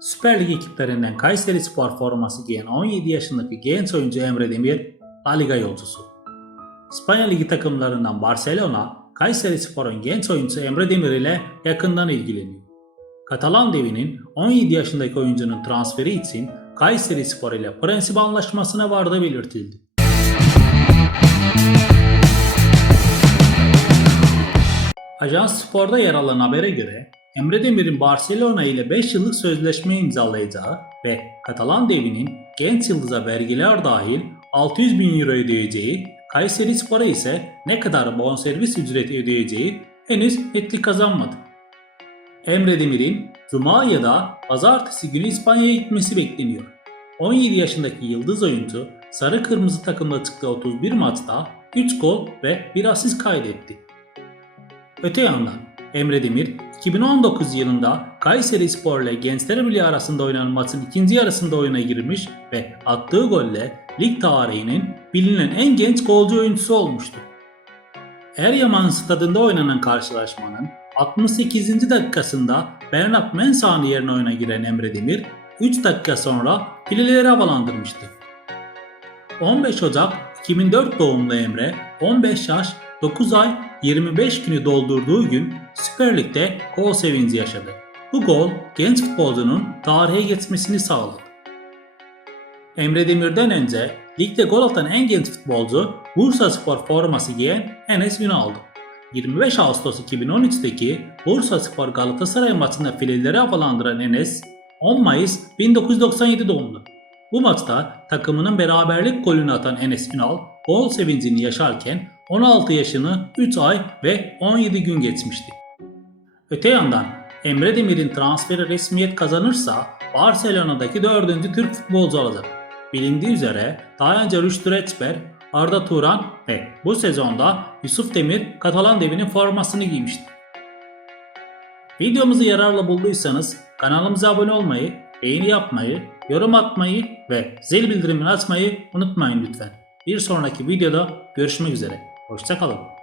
Süper Lig ekiplerinden Kayseri Spor forması giyen 17 yaşındaki genç oyuncu Emre Demir, La Liga yolcusu. İspanya Ligi takımlarından Barcelona, Kayseri Spor'un genç oyuncusu Emre Demir ile yakından ilgileniyor. Katalan devinin 17 yaşındaki oyuncunun transferi için Kayseri Spor ile prensip anlaşmasına vardığı belirtildi. Ajans Spor'da yer alan habere göre Emre Demir'in Barcelona ile 5 yıllık sözleşme imzalayacağı ve Katalan devinin genç yıldıza vergiler dahil 600 bin euro ödeyeceği, Kayseri Spor'a ise ne kadar bonservis ücreti ödeyeceği henüz netlik kazanmadı. Emre Demir'in Cuma ya da Pazartesi günü İspanya'ya gitmesi bekleniyor. 17 yaşındaki yıldız oyuncu sarı kırmızı takımda çıktığı 31 maçta 3 gol ve 1 asist kaydetti. Öte yandan Emre Demir 2019 yılında Kayseri Spor ile Gençler Birliği arasında oynanan maçın ikinci yarısında oyuna girmiş ve attığı golle lig tarihinin bilinen en genç golcü oyuncusu olmuştu. Eryaman stadında oynanan karşılaşmanın 68. dakikasında Bernard Mensah'ın yerine oyuna giren Emre Demir 3 dakika sonra fileleri havalandırmıştı. 15 Ocak 2004 doğumlu Emre 15 yaş 9 ay 25 günü doldurduğu gün Süper Lig'de gol sevinci yaşadı. Bu gol genç futbolcunun tarihe geçmesini sağladı. Emre Demir'den önce ligde gol atan en genç futbolcu Bursa Spor forması giyen Enes Ünal'dı. 25 Ağustos 2013'teki Bursa Spor Galatasaray maçında fileleri havalandıran Enes 10 Mayıs 1997 doğumlu. Bu maçta takımının beraberlik golünü atan Enes Ünal gol sevincini yaşarken 16 yaşını 3 ay ve 17 gün geçmişti. Öte yandan Emre Demir'in transferi resmiyet kazanırsa Barcelona'daki 4. Türk futbolcu olacak. Bilindiği üzere daha önce Rüştü Reçber, Arda Turan ve bu sezonda Yusuf Demir Katalan devinin formasını giymişti. Videomuzu yararlı bulduysanız kanalımıza abone olmayı, beğeni yapmayı, yorum atmayı ve zil bildirimini açmayı unutmayın lütfen. Bir sonraki videoda görüşmek üzere. Hoşçakalın.